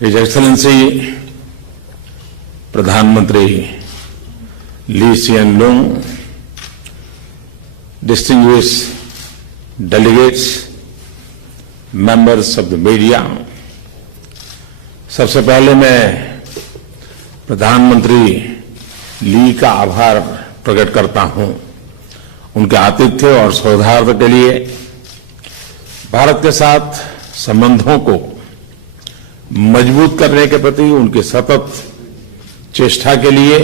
His Excellency Pradhanmantri Hsein Loong, distinguished delegates, members of the media, सबसे पहले मैं प्रधानमंत्री ली का आभार प्रकट करता हूं उनके आतिथ्य और सौहार्द के लिए। भारत के साथ संबंधों को मजबूत करने के प्रति उनकी सतत चेष्टा के लिए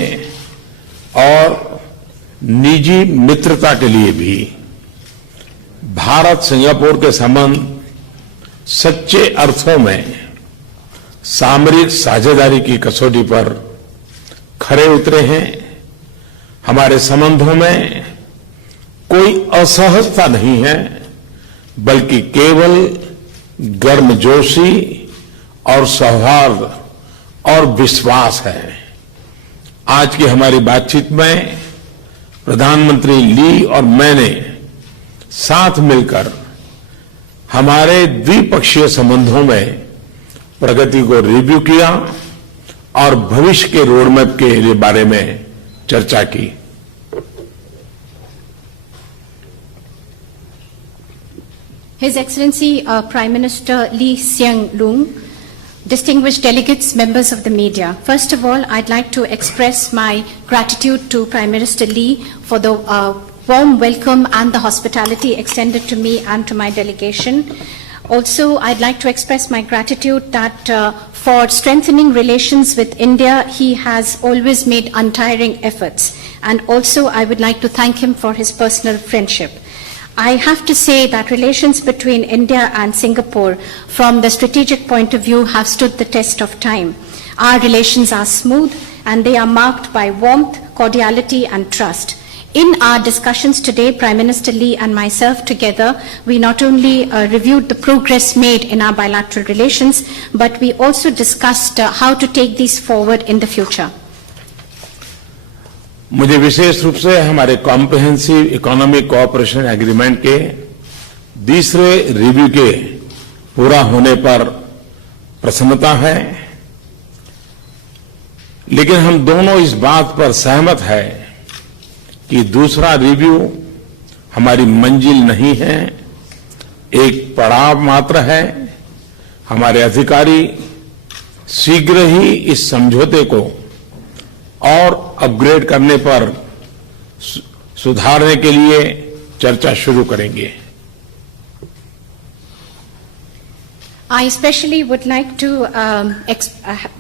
और निजी मित्रता के लिए भी। भारत सिंगापुर के संबंध सच्चे अर्थों में सामरिक साझेदारी की कसौटी पर खरे उतरे हैं। हमारे संबंधों में कोई असहजता नहीं है, बल्कि केवल गर्मजोशी और सौहार्द और विश्वास है। आज की हमारी बातचीत में प्रधानमंत्री ली और मैंने साथ मिलकर हमारे द्विपक्षीय संबंधों में प्रगति को रिव्यू किया और भविष्य के रोडमैप के बारे में चर्चा की। His Excellency Prime Minister Hsein Loong, distinguished delegates, members of the media. First of all, I'd like to express my gratitude to Prime Minister Lee for the warm welcome and the hospitality extended to me and to my delegation. Also, I'd like to express my gratitude that for strengthening relations with India, he has always made untiring efforts. And also, I would like to thank him for his personal friendship. I have to say that relations between India and Singapore, from the strategic point of view, have stood the test of time. Our relations are smooth and they are marked by warmth, cordiality and trust. In our discussions today, Prime Minister Lee and myself together, we not only reviewed the progress made in our bilateral relations, but we also discussed how to take these forward in the future. मुझे विशेष रूप से हमारे comprehensive economic cooperation agreement के दूसरे review के पूरा होने पर प्रसन्नता है, लेकिन हम दोनों इस बात पर सहमत है कि दूसरा रिव्यू हमारी मंजिल नहीं है, एक पड़ाव मात्र है। हमारे अधिकारी शीघ्र ही इस समझौते को और अपग्रेड करने पर सुधारने के लिए चर्चा शुरू करेंगे। I especially would like to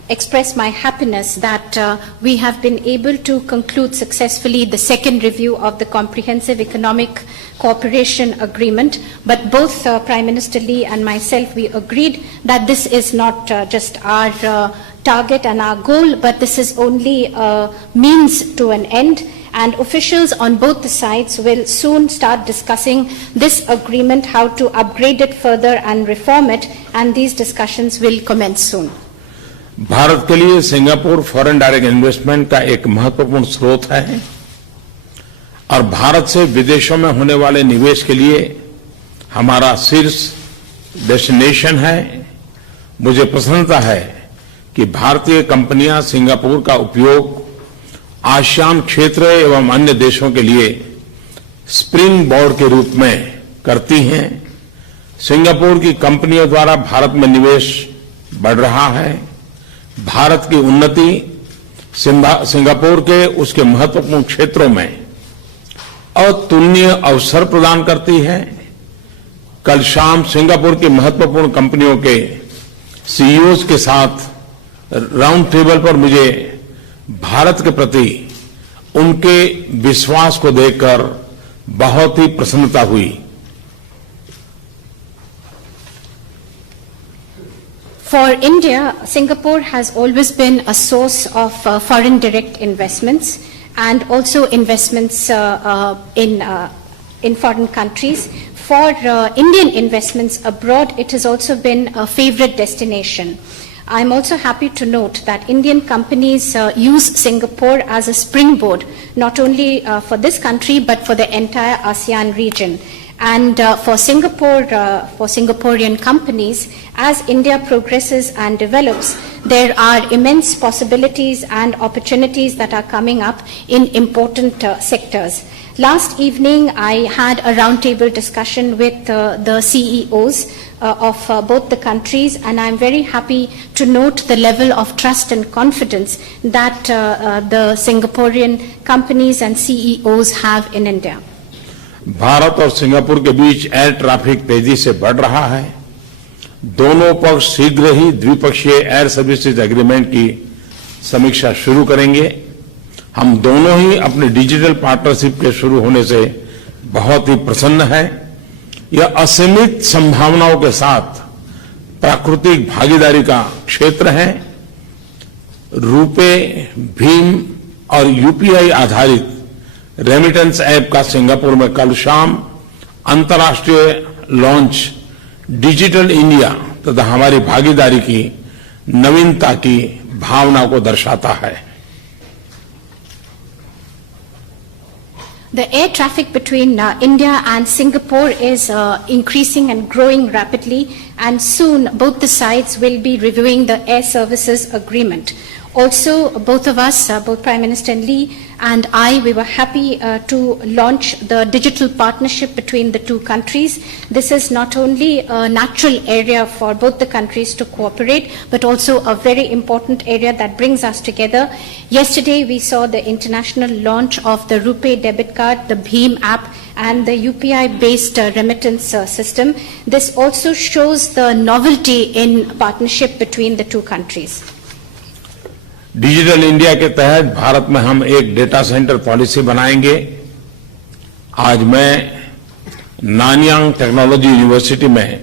express my happiness that we have been able to conclude successfully the second review of the Comprehensive Economic Cooperation Agreement. But both Prime Minister Lee and myself, we agreed that this is not just our target and our goal, but this is only a means to an end. And officials on both the sides will soon start discussing this agreement, how to upgrade it further and reform it, and these discussions will commence soon. Bharat के लिए Singapore foreign direct investment का एक महत्वपूर्ण स्रोत है और भारत से विदेशों में होने वाले निवेश के लिए हमारा शीर्ष डेस्टिनेशन है। मुझे प्रसन्नता है कि भारतीय कंपनियां सिंगापुर का उपयोग आसियान क्षेत्र एवं अन्य देशों के लिए स्प्रिंग बोर्ड के रूप में करती हैं। सिंगापुर की कंपनियों द्वारा भारत में निवेश बढ़ रहा है। भारत की उन्नति सिंगापुर के उसके महत्वपूर्ण क्षेत्रों में अतुलनीय अवसर प्रदान करती है। कल शाम सिंगापुर की महत्वपूर्ण कंपनियों के सीईओज के साथ राउंड टेबल पर मुझे भारत के प्रति उनके विश्वास को देखकर बहुत ही प्रसन्नता हुई। For India, Singapore has always been a source of foreign direct investments and also investments in foreign countries. For Indian investments abroad, it has also been a favorite destination. I'm also happy to note that Indian companies use Singapore as a springboard, not only for this country, but for the entire ASEAN region. And for Singapore, for Singaporean companies, as India progresses and develops, there are immense possibilities and opportunities that are coming up in important sectors. Last evening, I had a roundtable discussion with the CEOs of both the countries, and I'm very happy to note the level of trust and confidence that the Singaporean companies and CEOs have in India. Bharat और Singapore के बीच air traffic तेजी से बढ़ रहा है। दोनों पक्ष शीघ्र ही द्विपक्षीय एयर सर्विसेज एग्रीमेंट की समीक्षा शुरू करेंगे। हम दोनों ही अपने डिजिटल पार्टनरशिप के शुरू होने से बहुत ही प्रसन्न हैं। यह असीमित संभावनाओं के साथ प्राकृतिक भागीदारी का क्षेत्र है। रुपे, भीम और यूपीआई आधारित रेमिटेंस ऐप का सिंगापुर में कल शाम अंतर्राष्ट्रीय लॉन्च डिजिटल इंडिया तथा हमारी भागीदारी की नवीनता की भावना को दर्शाता है। The air traffic between India and Singapore is increasing and growing rapidly, and soon both the sides will be reviewing the air services agreement. Also, both of us, both Prime Minister Lee and I, we were happy to launch the digital partnership between the two countries. This is not only a natural area for both the countries to cooperate, but also a very important area that brings us together. Yesterday, we saw the international launch of the RuPay debit card, the Bheem app, and the UPI-based remittance system. This also shows the novelty in partnership between the two countries. Digital India के तहत भारत में हम एक data centre policy बनाएंगे। आज मैं Nanyang technology university में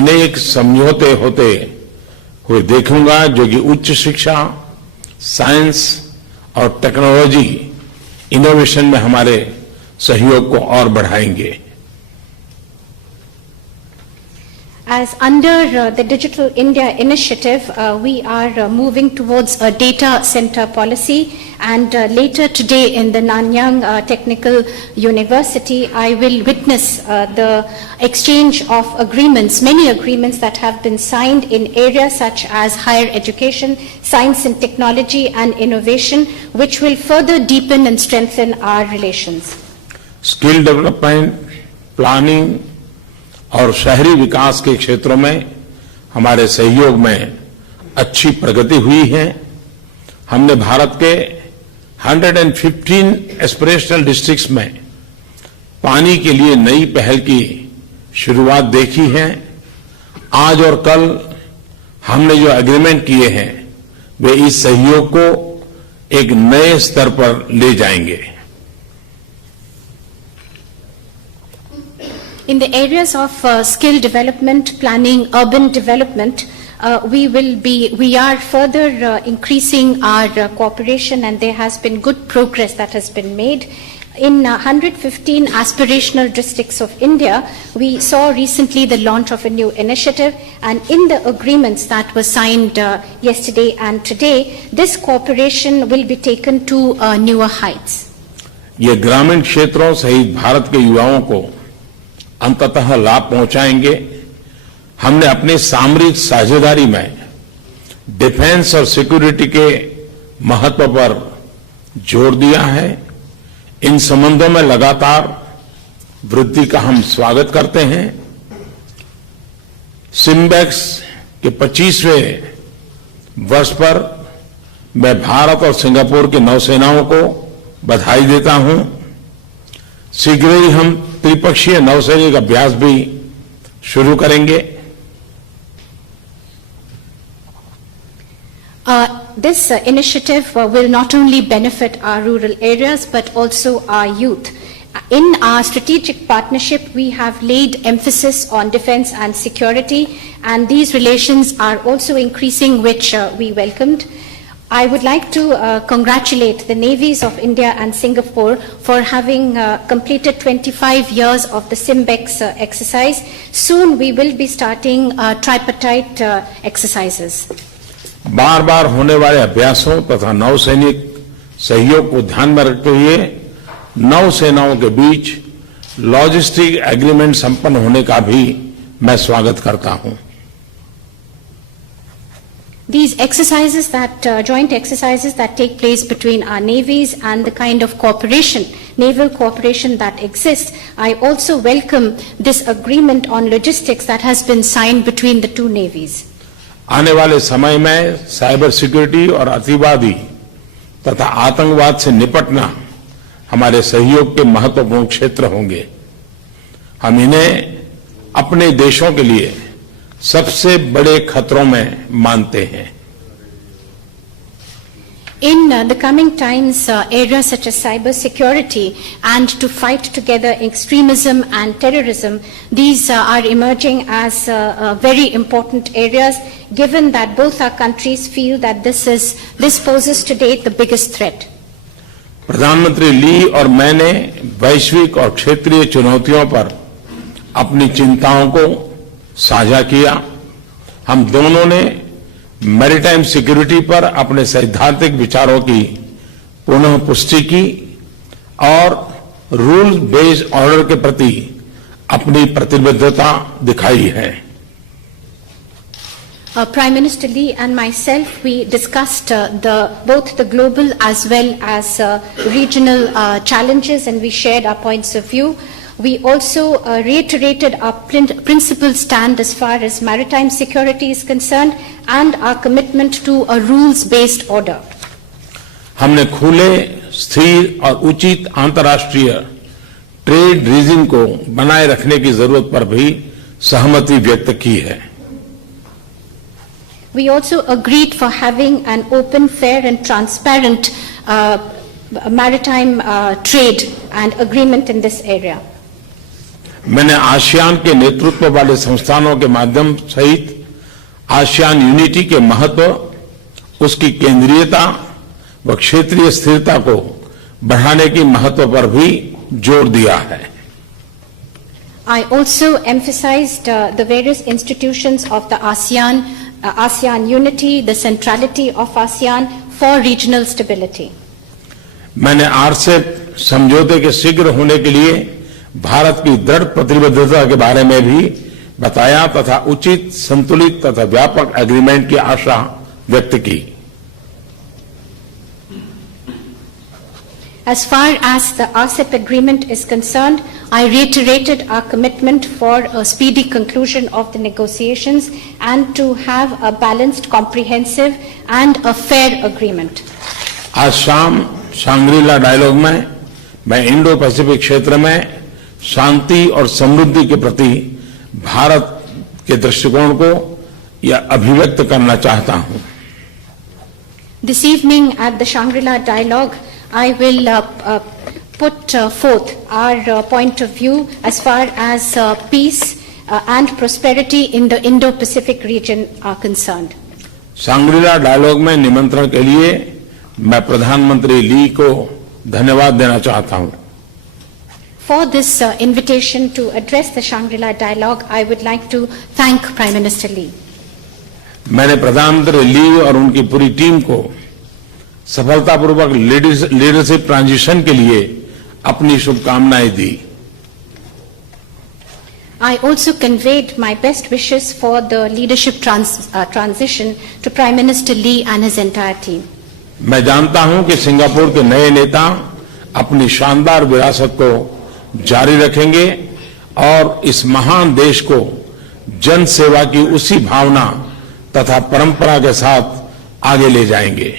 अनेक समझौते होते हुए देखूंगा जो कि उच्च शिक्षा, साइंस और टेक्नोलॉजी इनोवेशन में हमारे सहयोग को और बढ़ाएंगे। As under the Digital India initiative, we are moving towards a data center policy, and later today in the Nanyang Technical University, I will witness the exchange of agreements, many agreements that have been signed in areas such as higher education, science and technology and innovation, which will further deepen and strengthen our relations. Skill development, planning, और शहरी विकास के क्षेत्रों में हमारे सहयोग में अच्छी प्रगति हुई है। हमने भारत के 115 एस्पिरेशनल डिस्ट्रिक्ट्स में पानी के लिए नई पहल की शुरुआत देखी है। आज और कल हमने जो एग्रीमेंट किए हैं वे इस सहयोग को एक नए स्तर पर ले जाएंगे। In the areas of skill development, planning, urban development, we are further increasing our cooperation, and there has been good progress that has been made. In 115 aspirational districts of India, we saw recently the launch of a new initiative, and in the agreements that were signed yesterday and today, this cooperation will be taken to newer heights. ये ग्रामीण क्षेत्रों सहित भारत के युवाओं को अंततः लाभ पहुंचाएंगे। हमने अपनी सामरिक साझेदारी में डिफेंस और सिक्योरिटी के महत्व पर जोर दिया है। इन संबंधों में लगातार वृद्धि का हम स्वागत करते हैं। सिम्बेक्स के 25वें वर्ष पर मैं भारत और सिंगापुर की नौसेनाओं को बधाई देता हूं। शीघ्र ही हम त्रिपक्षीय नौसैनिक अभ्यास भी शुरू करेंगे। This initiative will not only benefit our rural areas but also our youth. In our strategic partnership, we have laid emphasis on defense and security, and these relations are also increasing, which we welcomed. I would like to congratulate the navies of India and Singapore for having completed 25 years of the SIMBEX exercise. Soon we will be starting tripartite exercises. बार बार होने वाले अभ्यासों तथा नौसैनिक सहयोग को ध्यान में रखते हुए नौसेनाओं के बीच लॉजिस्टिक एग्रीमेंट संपन्न होने का भी मैं स्वागत करता हूं। These exercises joint exercises that take place between our navies and the kind of cooperation, naval cooperation that exists, I also welcome this agreement on logistics that has been signed between the two navies. आने वाले समय में cyber security और अतिवादी तथा आतंकवाद से निपटना हमारे सहयोग के महत्वपूर्ण क्षेत्र होंगे। हम इन्हें अपने देशों के लिए सबसे बड़े खतरों में मानते हैं। In the coming times, areas such as cyber security and to fight together extremism and terrorism, these are emerging as very important areas, given that both our countries feel that this poses today the biggest threat. प्रधानमंत्री ली और मैंने वैश्विक और क्षेत्रीय चुनौतियों पर अपनी चिंताओं को साझा किया। हम दोनों ने मैरीटाइम सिक्योरिटी पर अपने सैद्धांतिक विचारों की पुनः पुष्टि की और रूल बेस्ड ऑर्डर के प्रति अपनी प्रतिबद्धता दिखाई है। Prime Minister Lee and myself, we discussed both the global as well as regional challenges, and we shared our points of view. We also reiterated our principled stand as far as maritime security is concerned and our commitment to a rules-based order. हमने खुले, स्थिर और उचित अंतर्राष्ट्रीय trade reason को बनाए रखने की जरूरत पर भी सहमति व्यक्त की है। We also agreed for having an open, fair and transparent maritime trade and agreement in this area. मैंने आसियान के नेतृत्व वाले संस्थानों के माध्यम सहित आसियान यूनिटी के महत्व, उसकी केंद्रीयता व क्षेत्रीय स्थिरता को बढ़ाने की महत्व पर भी जोर दिया है। I also emphasized the various institutions of the ASEAN unity, the centrality of ASEAN for regional stability. मैंने आरसेप समझौते के शीघ्र होने के लिए भारत की दृढ़ प्रतिबद्धता के बारे में भी बताया तथा उचित, संतुलित तथा व्यापक एग्रीमेंट की आशा व्यक्त की। As far as the RCEP agreement is concerned, I reiterated our commitment for a speedy conclusion of the negotiations and to have a balanced, comprehensive and a fair agreement. आज शाम शांग्रीला डायलॉग में मैं Indo Pacific क्षेत्र में शांति और समृद्धि के प्रति भारत के दृष्टिकोण को यह अभिव्यक्त करना चाहता हूं। This evening at the Shangri-La dialogue, I will put forth our point of view as far as peace and prosperity in the Indo-Pacific region are concerned. Shangri-La dialogue में निमंत्रण के लिए मैं प्रधानमंत्री ली को धन्यवाद देना चाहता हूं। For this invitation to address the Shangri-La dialogue, I would like to thank Prime Minister Lee. मैंने प्रधानमंत्री ली और उनकी पूरी टीम को सफलतापूर्वक लीडरशिप ट्रांजिशन के लिए अपनी शुभकामनाएं दी। I also conveyed my best wishes for the leadership transition to Prime Minister Lee and his entire team. मैं जानता हूं कि सिंगापुर के नए नेता अपनी शानदार विरासत को जारी रखेंगे और इस महान देश को जन सेवा की उसी भावना तथा परंपरा के साथ आगे ले जाएंगे।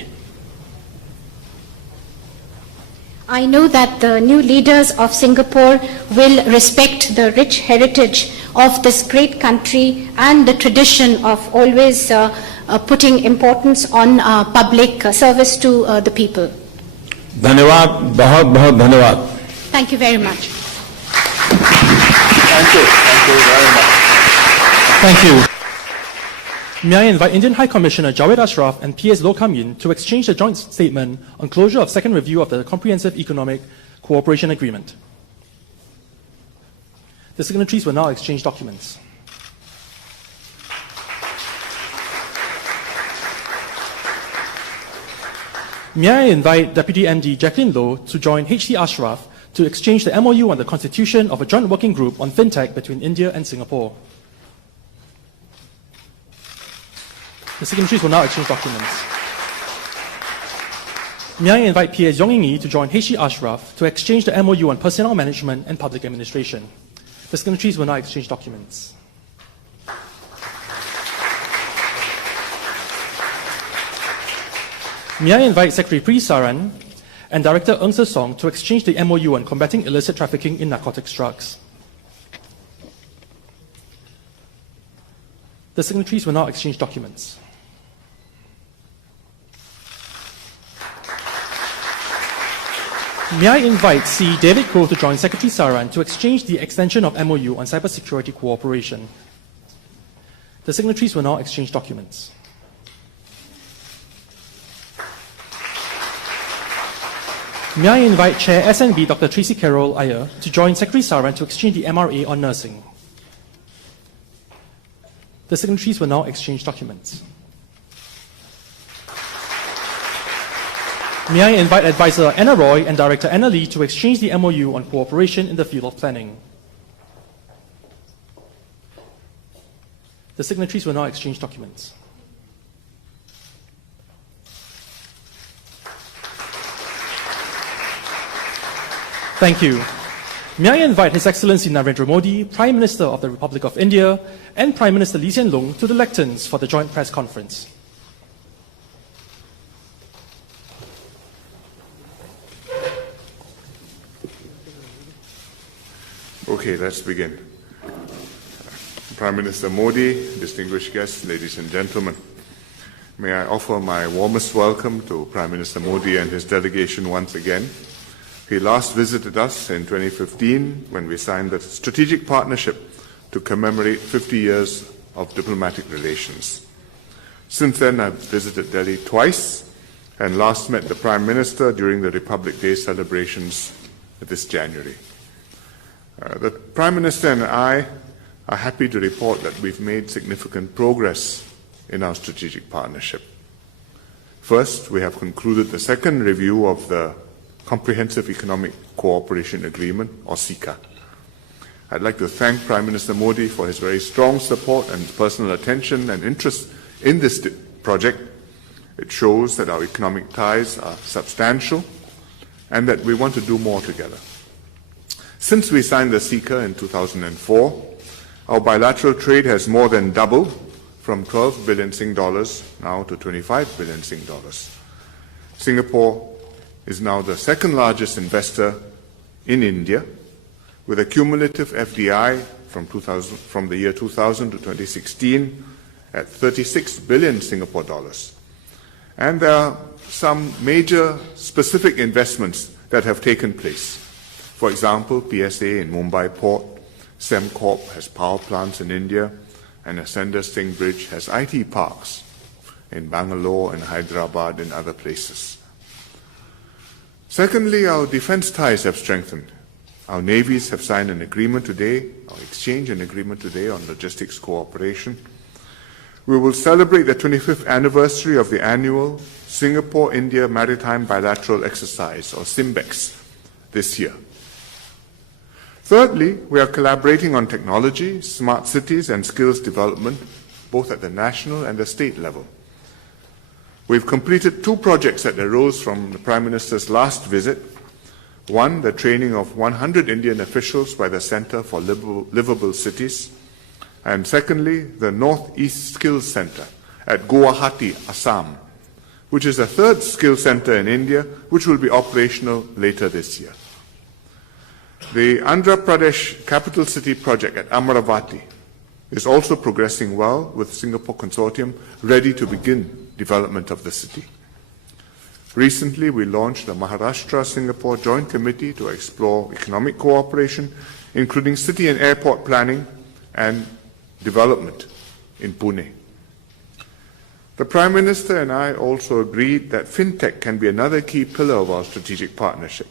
I know that the new leaders of Singapore will respect the rich heritage of this great country and the tradition of always putting importance on public service to the people. धन्यवाद, बहुत बहुत धन्यवाद। Thank you very much. Thank you. Thank you very much. Thank you. May I invite Indian High Commissioner Jawed Ashraf and PS Loh Kam Yin to exchange the joint statement on closure of second review of the Comprehensive Economic Cooperation Agreement. The signatories will now exchange documents. May I invite Deputy MD Jacqueline Loh to join H.C. Ashraf to exchange the MOU on the constitution of a joint working group on fintech between India and Singapore. The signatories will now exchange documents. May I invite PS Yong Ying Yi to join Hsein Ashraf to exchange the MOU on personnel management and public administration. The signatories will now exchange documents. May I invite Secretary Pri Saran and Director Ng Se Song to exchange the MOU on combating illicit trafficking in narcotics drugs. The signatories will now exchange documents. May I invite C. David Crow to join Secretary Saran to exchange the extension of MOU on cybersecurity cooperation. The signatories will now exchange documents. May I invite Chair SNB Dr. Tracy Carroll Iyer to join Secretary Saran to exchange the MRA on nursing. The signatories will now exchange documents. May I invite Advisor Anna Roy and Director Anna Lee to exchange the MOU on cooperation in the field of planning. The signatories will now exchange documents. Thank you. May I invite His Excellency Narendra Modi, Prime Minister of the Republic of India, and Prime Minister Hsein Loong to the lecterns for the joint press conference. Okay, let's begin. Prime Minister Modi, distinguished guests, ladies and gentlemen, may I offer my warmest welcome to Prime Minister Modi and his delegation once again. He last visited us in 2015 when we signed the strategic partnership to commemorate 50 years of diplomatic relations. Since then, I've visited Delhi twice and last met the Prime Minister during the Republic Day celebrations this January. The Prime Minister and I are happy to report that we've made significant progress in our strategic partnership. First, we have concluded the second review of the Comprehensive Economic Cooperation Agreement, or CECA. I'd like to thank Prime Minister Modi for his very strong support and personal attention and interest in this project. It shows that our economic ties are substantial and that we want to do more together. Since we signed the CECA in 2004, our bilateral trade has more than doubled from 12 billion Sing dollars now to 25 billion Sing dollars. Singapore is now the second largest investor in India, with a cumulative FDI from the year 2000 to 2016 at 36 billion Singapore dollars. And there are some major specific investments that have taken place. For example, PSA in Mumbai Port, Sembcorp has power plants in India, and Ascendas-Singbridge has IT parks in Bangalore and Hyderabad and other places. Secondly, our defense ties have strengthened. Our navies have signed an agreement today, or exchanged an agreement today on logistics cooperation. We will celebrate the 25th anniversary of the annual Singapore-India Maritime Bilateral Exercise, or SIMBEX, this year. Thirdly, we are collaborating on technology, smart cities, and skills development, both at the national and the state level. We've completed two projects that arose from the Prime Minister's last visit. One, the training of 100 Indian officials by the Centre for Livable Cities. And secondly, the Northeast Skills Centre at Guwahati, Assam, which is a third skills centre in India, which will be operational later this year. The Andhra Pradesh Capital City project at Amaravati is also progressing well, with Singapore Consortium ready to begin development of the city. Recently, we launched the Maharashtra-Singapore Joint Committee to explore economic cooperation, including city and airport planning and development in Pune. The Prime Minister and I also agreed that fintech can be another key pillar of our strategic partnership.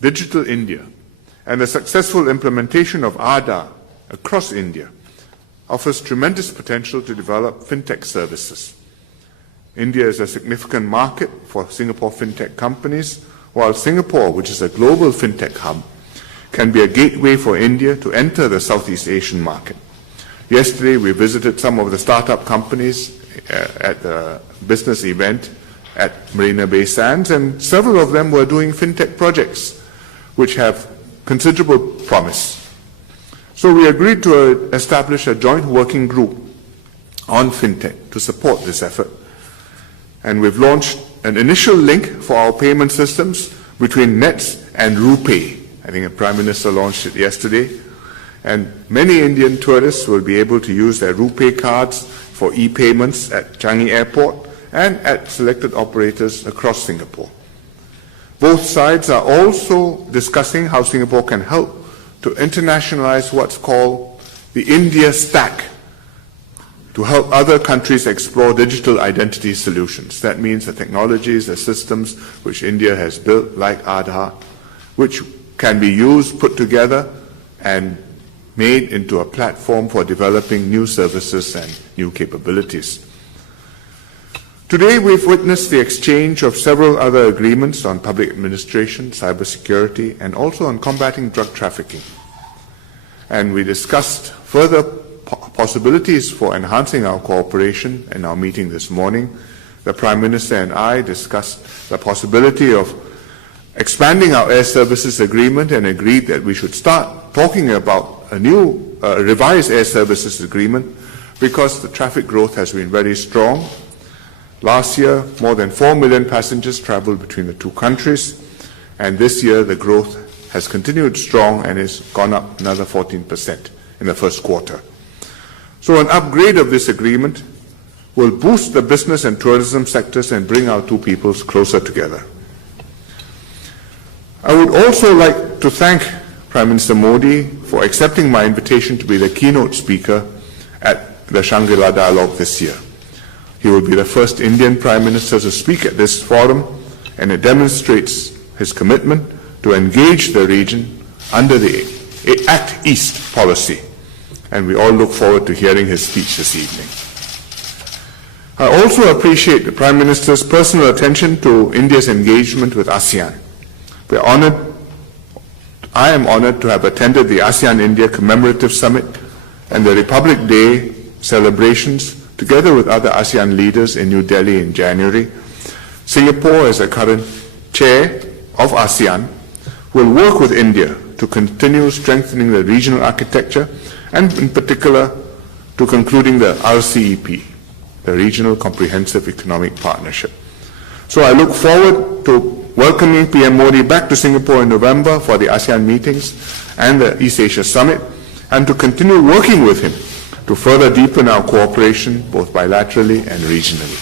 Digital India and the successful implementation of Aadhaar across India offers tremendous potential to develop fintech services. India is a significant market for Singapore fintech companies, while Singapore, which is a global fintech hub, can be a gateway for India to enter the Southeast Asian market. Yesterday, we visited some of the startup companies at the business event at Marina Bay Sands, and several of them were doing fintech projects, which have considerable promise. So we agreed to establish a joint working group on fintech to support this effort. And we've launched an initial link for our payment systems between NETS and RuPay. I think the Prime Minister launched it yesterday. And many Indian tourists will be able to use their RuPay cards for e-payments at Changi Airport and at selected operators across Singapore. Both sides are also discussing how Singapore can help to internationalize what's called the India Stack, to help other countries explore digital identity solutions. That means the technologies, the systems which India has built, like Aadhaar, which can be used, put together, and made into a platform for developing new services and new capabilities. Today, we've witnessed the exchange of several other agreements on public administration, cybersecurity, and also on combating drug trafficking. And we discussed further possibilities for enhancing our cooperation in our meeting this morning. The Prime Minister and I discussed the possibility of expanding our air services agreement and agreed that we should start talking about a new revised air services agreement because the traffic growth has been very strong. Last year, more than 4 million passengers traveled between the two countries, and this year the growth has continued strong and has gone up another 14% in the first quarter. So an upgrade of this agreement will boost the business and tourism sectors and bring our two peoples closer together. I would also like to thank Prime Minister Modi for accepting my invitation to be the keynote speaker at the Shangri-La Dialogue this year. He will be the first Indian Prime Minister to speak at this forum, and it demonstrates his commitment to engage the region under the Act East policy. And we all look forward to hearing his speech this evening. I also appreciate the Prime Minister's personal attention to India's engagement with ASEAN. I am honored to have attended the ASEAN-India Commemorative Summit and the Republic Day celebrations together with other ASEAN leaders in New Delhi in January. Singapore, as the current chair of ASEAN, will work with India to continue strengthening the regional architecture and in particular to concluding the RCEP, the Regional Comprehensive Economic Partnership. So I look forward to welcoming PM Modi back to Singapore in November for the ASEAN meetings and the East Asia Summit, and to continue working with him to further deepen our cooperation both bilaterally and regionally.